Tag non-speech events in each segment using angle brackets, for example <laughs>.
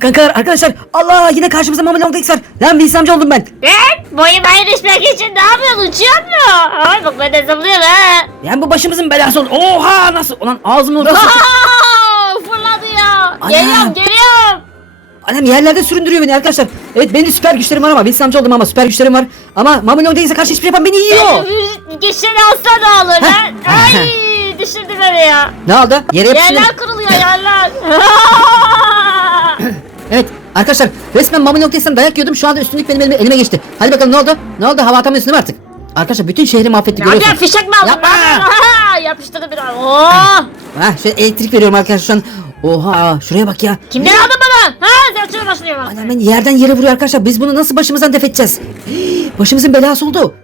Kanka arkadaşlar Allah yine karşımıza Mami Long Dex var. Lan bir amca oldum ben. Ben boyum ayrışmak için ne yapıyorsun uçuyor mu? Ay bak ben de zıplıyorum ha. Yani bu başımızın belası oldu. Oha nasıl? Ulan ağzımın ortası. Fırladı ya. Ana. Geliyorum geliyorum. Annem yerlerde süründürüyor beni arkadaşlar. Evet benim de süper güçlerim var ama bir amca oldum ama süper güçlerim var. Ama Mami Long Dex'e karşı hiçbir şey yapan beni yiyor. Güçleri alsa da olur lan. Ay düşürdü beni ya. Ne oldu? Yere yapıştırdım. Yerler kırılıyor yerler. <laughs> Evet arkadaşlar resmen Mami Dex'ten dayak yiyordum. Şu anda üstünlük benim elime, elime geçti. Hadi bakalım ne oldu? Ne oldu? Hava atamıyorsun değil mi artık? Arkadaşlar bütün şehri mahvettik Ya görüyorsun. bir fişek mi aldın? Yapma. Ha, Yapıştırdı bir daha. Oh. Ha şöyle elektrik veriyorum arkadaşlar şu an. Oha şuraya bak ya. Kimden aldın bunu? Ha şuna başlıyor bak. Anam ben yerden yere vuruyor arkadaşlar. Biz bunu nasıl başımızdan def edeceğiz? <gasps> Başımızın belası oldu.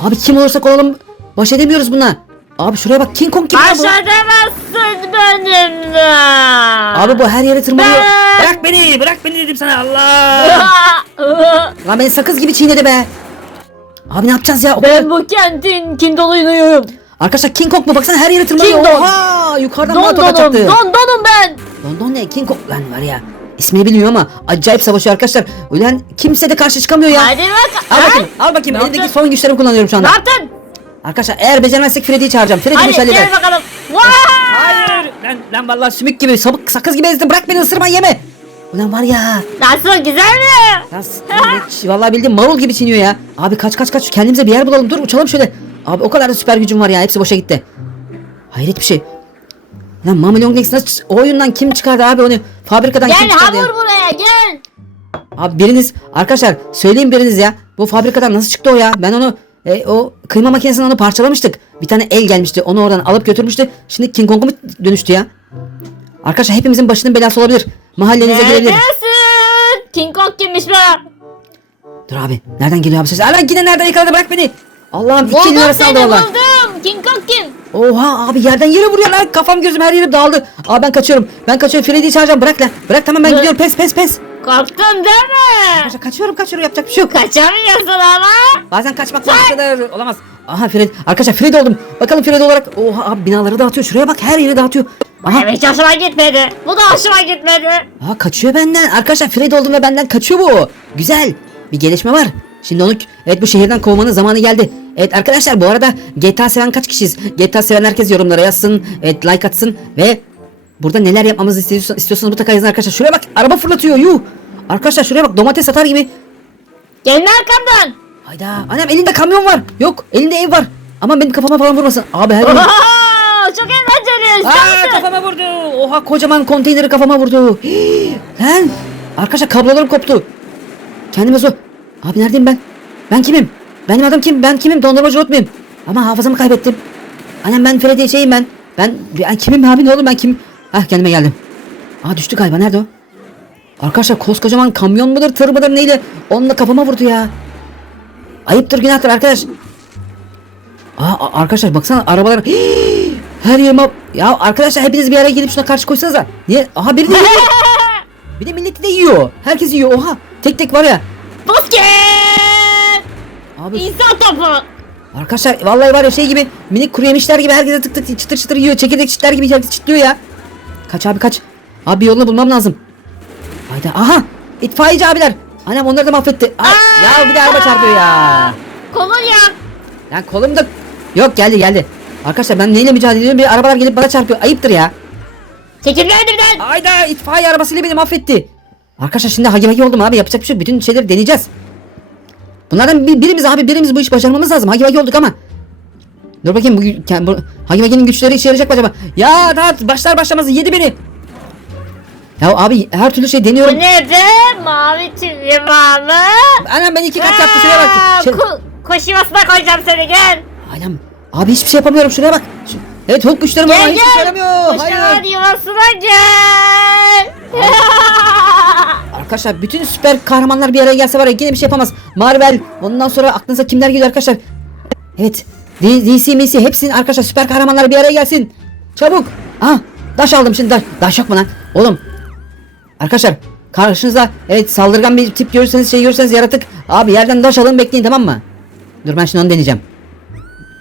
Abi kim olursak olalım baş edemiyoruz buna. Abi şuraya bak King Kong gibi ya bu. edemezsin benimle. Abi bu her yere tırmanıyor. Ben- Bırak beni bırak beni dedim sana Allah. <laughs> Lan beni sakız gibi çiğnedi be. Abi ne yapacağız ya? O kadar- ben bu kentin kindoluyum. Arkadaşlar King Kong mu? Baksana her yere tırmanıyor. King Kong. Oha yukarıdan Don bana tokat çaktı. don donum ben. Don Don ne? King Kong. Lan var ya. İsmini bilmiyorum ama acayip savaşıyor arkadaşlar. Ulan kimse de karşı çıkamıyor ya. Hadi bak. Al bakayım. Al bakayım. Ne Elimdeki yaptın? son güçlerimi kullanıyorum şu Ne anda. yaptın? Arkadaşlar eğer beceremezsek Freddy'yi çağıracağım. Freddy Hadi iş halleder. gel bakalım. Vaa! Hayır. Lan, lan vallahi sümük gibi sabık sakız gibi ezdim. Bırak beni ısırma yeme. Ulan var ya. Nasıl güzel mi? Lan s- <laughs> vallahi bildiğin marul gibi çiniyor ya. Abi kaç kaç kaç. Kendimize bir yer bulalım. Dur uçalım şöyle. Abi o kadar da süper gücüm var ya. Hepsi boşa gitti. Hayret bir şey. Lan Mami Long Legs nasıl o oyundan kim çıkardı abi onu? Fabrikadan kim Gel çıkardı? ya? hamur buraya gel. Abi biriniz arkadaşlar söyleyin biriniz ya. Bu fabrikadan nasıl çıktı o ya? Ben onu e, o kıyma makinesinden onu parçalamıştık. Bir tane el gelmişti. Onu oradan alıp götürmüştü. Şimdi King Kong'a mı dönüştü ya? Arkadaşlar hepimizin başının belası olabilir. Mahallenize gelebilir. Neredesin? King Kong kimmiş be? Dur abi. Nereden geliyor abi ses? Lan yine nereden yakaladı bırak beni. Allah'ım iki Buldum lira seni buldum. King Kong kim? Oha abi yerden yere vuruyor lan. Kafam gözüm her yerim dağıldı. Abi ben kaçıyorum. Ben kaçıyorum. Freddy'yi çağıracağım. Bırak lan. Bırak tamam ben Dur. gidiyorum. Pes pes pes. Korktun değil mi? Arkadaşlar kaçıyorum kaçıyorum. Yapacak bir şey yok. Kaçamıyorsun ama. Bazen kaçmak lazımdır. Olamaz. Aha Fred. Arkadaşlar Fred oldum. Bakalım Fred olarak. Oha abi binaları dağıtıyor. Şuraya bak her yeri dağıtıyor. Aha. Benim hiç hoşuma gitmedi. Bu da hoşuma gitmedi. Aa kaçıyor benden. Arkadaşlar Fred oldum ve benden kaçıyor bu. Güzel. Bir gelişme var. Şimdi onu evet bu şehirden kovmanın zamanı geldi. Evet arkadaşlar bu arada GTA seven kaç kişiyiz? GTA seven herkes yorumlara yazsın. Evet like atsın ve burada neler yapmamızı istiyorsanız, istiyorsanız mutlaka yazın arkadaşlar. Şuraya bak araba fırlatıyor yuh. Arkadaşlar şuraya bak domates atar gibi. Gelme arkamdan. Hayda. Annem elinde kamyon var. Yok elinde ev var. Ama benim kafama falan vurmasın. Abi her Oha, çok eğlenceli. Aa kafama vurdu. Oha kocaman konteyneri kafama vurdu. Hii, <gasps> Lan arkadaşlar kablolarım koptu. Kendime zor. Abi neredeyim ben? Ben kimim? Benim adım kim? Ben kimim? Dondurmacı muyum? Ama hafızamı kaybettim. Annem ben Freddy şeyim ben. Ben, ben kimim abi ne oğlum ben kim? Ah kendime geldim. Aa düştü galiba nerede o? Arkadaşlar koskocaman kamyon mudur tır mıdır neyle? Onunla kafama vurdu ya. Ayıptır günahtır arkadaş. Aa arkadaşlar baksana arabalar Hii! <gasps> her yerime ya arkadaşlar hepiniz bir araya gelip şuna karşı koysanıza. Niye? Aha biri de yiyor. <laughs> bir de milleti de yiyor. Herkes yiyor. Oha. Tek tek var ya. Basket. Abi İnsan topu. arkadaşlar vallahi var ya şey gibi minik kuru yemişler gibi herkese tık tık çıtır çıtır yiyor. Çekirdek çitler gibi herkes çitliyor ya. Kaç abi kaç. Abi yolunu bulmam lazım. Hayda aha. İtfaiyeci abiler. Annem onları da mahvetti. Ay, ya bir de araba çarpıyor ya. Kolun ya. Lan kolum da... Yok geldi geldi. Arkadaşlar ben neyle mücadele ediyorum? Bir arabalar gelip bana çarpıyor. Ayıptır ya. Çekil önümden. Ayda itfaiye arabasıyla beni mahvetti. Arkadaşlar şimdi hagi vagi oldum abi. Yapacak bir şey yok. Bütün şeyleri deneyeceğiz. Bunlardan bir, birimiz abi birimiz bu iş başarmamız lazım. Hagi vagi olduk ama. Dur bakayım bu, bu Hagi Vagi'nin güçleri işe yarayacak mı acaba? Ya daha başlar başlamaz yedi beni. Ya abi her türlü şey Bu deniyorum. ne be? Mavi çizgi mavi. Anam ben iki kat yaptı şuraya bak. Şey, Ku kuş yuvasına koyacağım seni gel. Anam abi hiçbir şey yapamıyorum şuraya bak. Şu- evet Hulk güçlerim ama hiçbir şey yaramıyor. Hayır. yuvasına gel. Arkadaşlar bütün süper kahramanlar bir araya gelse var ya yine bir şey yapamaz. Marvel ondan sonra aklınıza kimler geliyor arkadaşlar? Evet DC MC hepsinin arkadaşlar süper kahramanlar bir araya gelsin. Çabuk. Ah daş aldım şimdi daş. Daş yok mu lan? Oğlum. Arkadaşlar karşınızda evet saldırgan bir tip görürseniz şey görürseniz yaratık. Abi yerden daş alın bekleyin tamam mı? Dur ben şimdi onu deneyeceğim.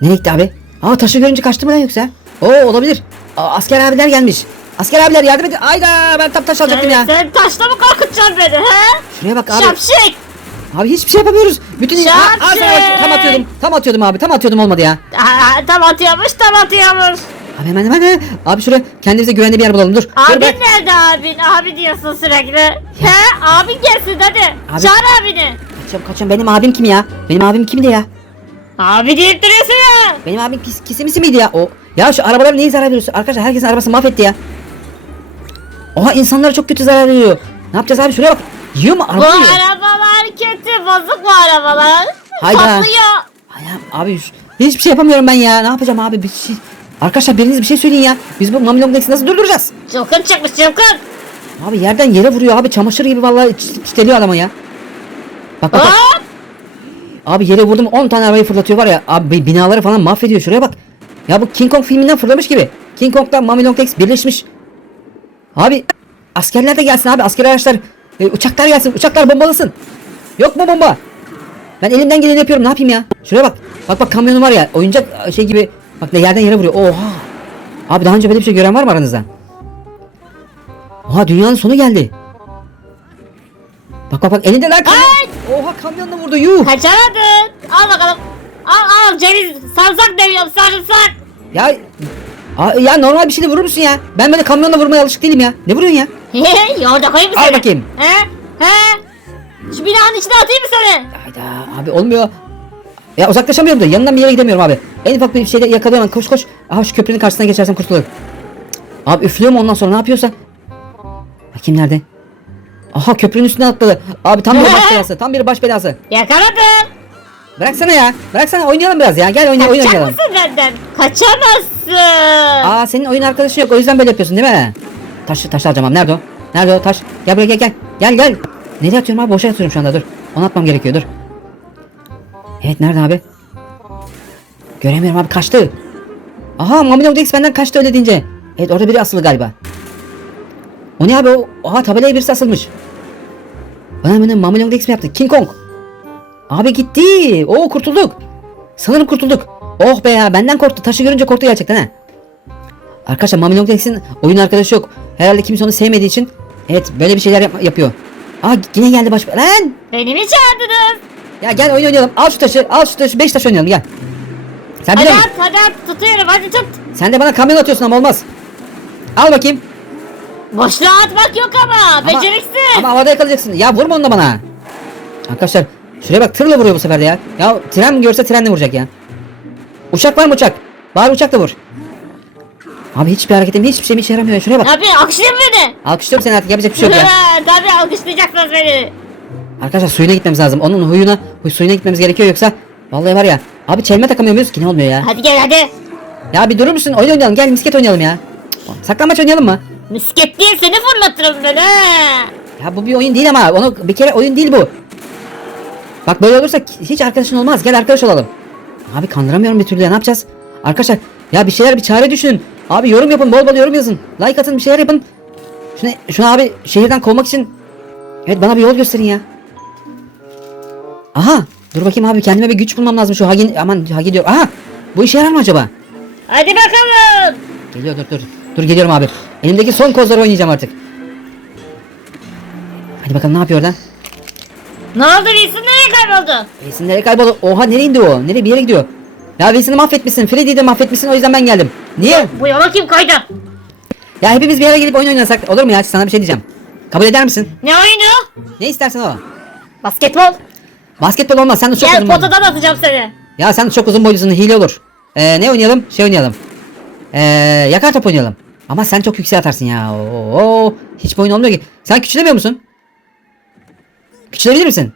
Nereye gitti abi? Aa taşı görünce kaçtı mı lan yoksa? Oo olabilir. Aa, asker abiler gelmiş. Asker abiler yardım edin. Ayda ben tam taş alacaktım ya. Sen taşla mı korkutacaksın beni he? Şuraya bak abi. Şapşik. Abi hiçbir şey yapamıyoruz. Bütün Şapşik. Aa, tam atıyordum. Tam atıyordum abi. Tam atıyordum olmadı ya. Aa, tam atıyormuş tam atıyormuş. Abi hemen hemen. he. Abi şuraya kendimize güvenli bir yer bulalım. Dur. Dur Abin bırak. nerede abin? Abi diyorsun sürekli. He? Abin gelsin hadi. Abi- Çağır abini. Kaçıyorum kaçıyorum. Benim abim kim ya? Benim abim kimdi ya? Abi deyip duruyorsun ya. Benim abim kis, kisimisi miydi ya? O ya şu arabalara niye zarar veriyorsun? Arkadaşlar herkesin arabasını mahvetti ya. Oha insanlara çok kötü zarar veriyor. Ne yapacağız abi? Şuraya bak. Yiyor mu? Bu Araba yiyor. arabalar kötü bozuk bu arabalar. Hayda. Patlıyor. Abi hiçbir şey yapamıyorum ben ya. Ne yapacağım abi? Bir şey... Arkadaşlar biriniz bir şey söyleyin ya. Biz bu Dex'i nasıl durduracağız? Çılgın çıkmış çılgın. Abi yerden yere vuruyor abi. Çamaşır gibi vallahi çit- çiteliyor adamı ya. Bak bak bak. Abi yere vurdum 10 tane arabayı fırlatıyor var ya. Abi binaları falan mahvediyor. Şuraya bak. Ya bu King Kong filminden fırlamış gibi. King Kong'la Mamilong Dex birleşmiş. Abi askerler de gelsin abi. Asker araçlar, e, uçaklar gelsin. Uçaklar bombalasın. Yok mu bomba? Ben elimden geleni yapıyorum. Ne yapayım ya? Şuraya bak. Bak bak kamyonu var ya. Oyuncak şey gibi. Bak ne yerden yere vuruyor. Oha. Abi daha önce böyle bir şey gören var mı aranızda? Oha dünyanın sonu geldi. Bak bak bak elinde lan kamyon. Ay! Oha kamyonla vurdu yuh. Kaçamadın. Al bakalım. Al al ceviz sarımsak demiyorum sarımsak. Ya Aa, ya normal bir şeyle vurur musun ya? Ben böyle kamyonla vurmaya alışık değilim ya. Ne vuruyorsun ya? <laughs> Yoğurda koyayım mı Al bakayım. He? He? Şu binanın içine atayım mı seni? Hayda abi olmuyor. Ya uzaklaşamıyorum da yanından bir yere gidemiyorum abi. En ufak bir şeyde yakalıyorum koş koş. Aha şu köprünün karşısına geçersem kurtulurum. Abi üflüyorum ondan sonra ne yapıyorsa. Bakayım nerede? Aha köprünün üstüne atladı. Abi tam bir baş belası. Tam bir baş belası. <laughs> Yakaladım. Bıraksana ya. Bıraksana oynayalım biraz ya. Gel oyna, oyun Kaçacak oynayalım. mısın benden? Kaçamazsın. Aa senin oyun arkadaşın yok o yüzden böyle yapıyorsun değil mi? Taş taş alacağım abi. Nerede o? Nerede o taş? Gel buraya gel gel. Gel gel. Nereye atıyorum abi? Boşa atıyorum şu anda dur. Onu atmam gerekiyor dur. Evet nerede abi? Göremiyorum abi kaçtı. Aha Mamilong Dex benden kaçtı öyle deyince. Evet orada biri asılı galiba. O ne abi o? Aha tabelaya birisi asılmış. Bana benim Mamilong Dex mi yaptı? King Kong. Abi gitti. Oo kurtulduk. Sanırım kurtulduk. Oh be ya benden korktu. Taşı görünce korktu gerçekten ha. Arkadaşlar Mamilong Dex'in oyun arkadaşı yok. Herhalde kimse onu sevmediği için evet böyle bir şeyler yap- yapıyor. Aa yine geldi baş... Lan! Beni mi çağırdınız? Ya gel oyun oynayalım. Al şu taşı. Al şu taşı. Beş taş oynayalım gel. Sen, Hadi de, at hadi at tutuyorum hadi tut. sen de bana kamyon atıyorsun ama olmaz. Al bakayım. Boşluğa atmak yok ama, Ama- beceriksiz. Ama havada yakalayacaksın. Ya vurma onu da bana. Arkadaşlar şuraya bak tırla vuruyor bu sefer de ya. Ya tren görse trenle vuracak ya. Uçak var mı uçak? Bari uçakla vur. Abi hiçbir hareketim hiçbir şeyim işe yaramıyor. Şuraya bak. Yapıyorsun alkışlayın beni. Alkışlıyorum seni artık yapacak bir şey yok ya. <laughs> Tabii alkışlayacaksınız beni. Arkadaşlar suyuna gitmemiz lazım. Onun huyuna, huy suyuna gitmemiz gerekiyor yoksa vallahi var ya. Abi çelme takamıyor muyuz ki ne olmuyor ya? Hadi gel hadi. Ya bir durur musun? Oyun oynayalım. Gel misket oynayalım ya. Saklambaç oynayalım mı? Misket diye seni fırlatırım ben ha. Ya bu bir oyun değil ama onu bir kere oyun değil bu. Bak böyle olursa hiç arkadaşın olmaz. Gel arkadaş olalım. Abi kandıramıyorum bir türlü ya. Ne yapacağız? Arkadaşlar ya bir şeyler bir çare düşünün. Abi yorum yapın. Bol bol yorum yazın. Like atın bir şeyler yapın. Şunu, şunu abi şehirden kovmak için Evet bana bir yol gösterin ya. Aha dur bakayım abi kendime bir güç bulmam lazım şu Hagi aman Hagi diyor. Aha bu işe yarar mı acaba? Hadi bakalım. Geliyor dur dur. Dur geliyorum abi. Elimdeki son kozları oynayacağım artık. Hadi bakalım ne yapıyor oradan? Ne oldu Wilson nereye kayboldu? Wilson nereye kayboldu? Oha nereye indi o? Nereye bir yere gidiyor? Ya Wilson'ı mahvetmişsin. Freddy'yi de mahvetmişsin o yüzden ben geldim. Niye? Bu yola kim koydu? Ya hepimiz bir yere gelip oyun oynasak olur mu ya? Sana bir şey diyeceğim. Kabul eder misin? Ne oyunu? Ne istersen o. Basketbol. Basketbol olmaz. Sen de çok Gel uzun potadan atacağım seni. Ya sen de çok uzun boylusun. Hile olur. Ee, ne oynayalım? Şey oynayalım. Ee, yakar top oynayalım. Ama sen çok yükseğe atarsın ya. Oo, hiç boyun olmuyor ki. Sen küçülemiyor musun? Küçülebilir misin?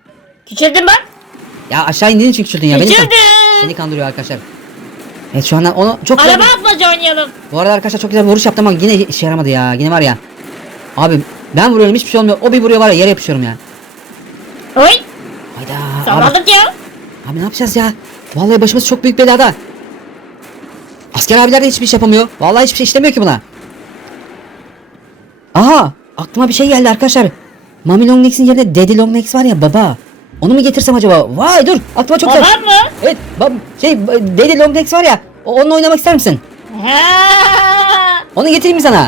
Küçüldüm bak. Ya aşağı indiğin için küçüldün ya. Beni, Küçüldüm. beni kandırıyor arkadaşlar. Evet şu anda onu çok güzel. Araba atmaca oynayalım. Bu arada arkadaşlar çok güzel bir vuruş yaptım ama yine işe yaramadı ya. Yine var ya. Abi ben vuruyorum hiçbir şey olmuyor. O bir vuruyor var ya yere yapışıyorum ya. Oy. Hayda. Abi, Salladık ya. abi ne yapacağız ya? Vallahi başımız çok büyük belada. Asker abiler de hiçbir şey yapamıyor. Vallahi hiçbir şey işlemiyor ki buna. Aha aklıma bir şey geldi arkadaşlar. Mami Long Legs'in yerine Daddy Long Legs var ya baba. Onu mu getirsem acaba? Vay dur aklıma çok güzel. Babam mı? Evet bab şey Daddy Long Legs var ya. o- Onunla oynamak ister misin? Ha. Onu getireyim mi sana?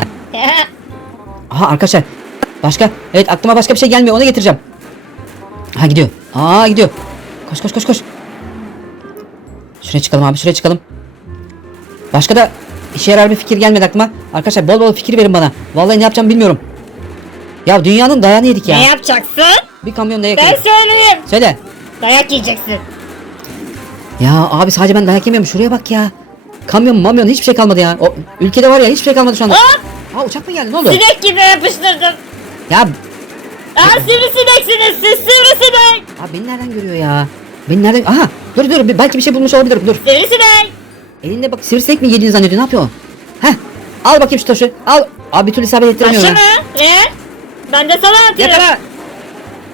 Aha arkadaşlar. Başka evet aklıma başka bir şey gelmiyor onu getireceğim. Ha gidiyor. Aa gidiyor. Koş koş koş koş. Şuraya çıkalım abi şuraya çıkalım. Başka da işe yarar bir fikir gelmedi aklıma. Arkadaşlar bol bol fikir verin bana. Vallahi ne yapacağım bilmiyorum. Ya dünyanın dayağını yedik ya. ne yapacaksın? Bir kamyon dayak Ben yedik. söyleyeyim. Söyle. Dayak yiyeceksin. Ya abi sadece ben dayak yemiyorum. Şuraya bak ya. Kamyon mamyon hiçbir şey kalmadı ya. O ülkede var ya hiçbir şey kalmadı şu anda. Hop! Aa uçak mı geldi ne oldu? Sinek gibi yapıştırdım. Ya Aa sivrisineksiniz siz sivrisinek. abi beni nereden görüyor ya? Beni nereden? Aha dur dur bir- belki bir şey bulmuş olabilir dur. Sivrisinek. Elinde bak sivrisinek mi yediğini zannediyor ne yapıyor? Heh al bakayım şu taşı al. Abi bir türlü isabet ettiremiyorum. Taşı ya. mı? Ne? Ben de sana. Yakala.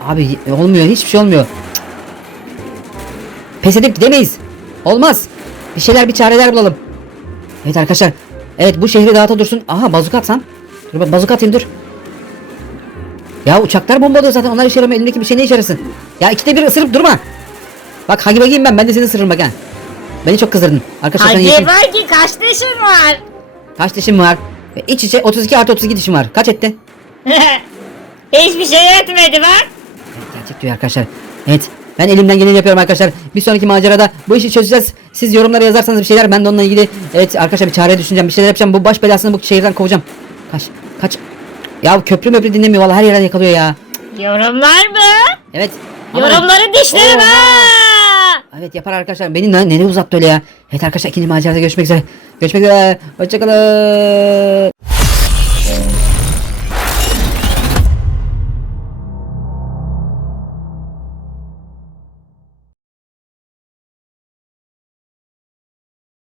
Abi olmuyor hiçbir şey olmuyor. Cık. Pes edip gidemeyiz. Olmaz. Bir şeyler bir çareler bulalım. Evet arkadaşlar. Evet bu şehri dağıta dursun. Aha bazuka atsam. Dur ben bazuka atayım dur. Ya uçaklar bombalıyor zaten onlar işe yaramıyor. Elindeki bir şey ne işe yarasın? Ya ikide bir ısırıp durma. Bak hagi bagiyim ben. Ben de seni ısırırım bak ha. Beni çok kızdırdın. Arkadaşlar sen var ki kaç dişin var? Kaç dişim var? Ve iç içe 32 artı 32 dişim var. Kaç etti? <laughs> Hiçbir şey etmedi bak. Gerçek diyor arkadaşlar. Evet. Ben elimden geleni yapıyorum arkadaşlar. Bir sonraki macerada bu işi çözeceğiz. Siz yorumlara yazarsanız bir şeyler ben de onunla ilgili evet arkadaşlar bir çare düşüneceğim. Bir şeyler yapacağım. Bu baş belasını bu şehirden kovacağım. Kaç. Kaç. Ya köprü möprü dinlemiyor. Vallahi her yerden yakalıyor ya. Yorumlar mı? Evet. Ama- Yorumları dişlerim Oha. ha. Evet yapar arkadaşlar. Beni ne- nereye uzattı öyle ya. Evet arkadaşlar ikinci macerada görüşmek üzere. Görüşmek üzere. Hoşçakalın.